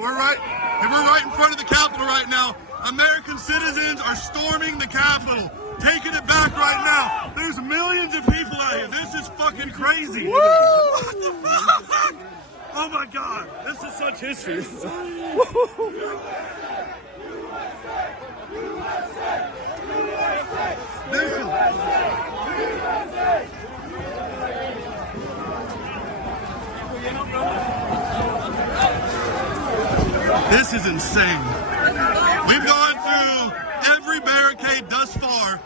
We're right in front of the Capitol right now. American citizens are storming the Capitol, taking it back right now. There's millions of people out here. This is fucking crazy. Woo! What the fuck? Oh my God, this is such history. This is insane. We've gone through every barricade thus far.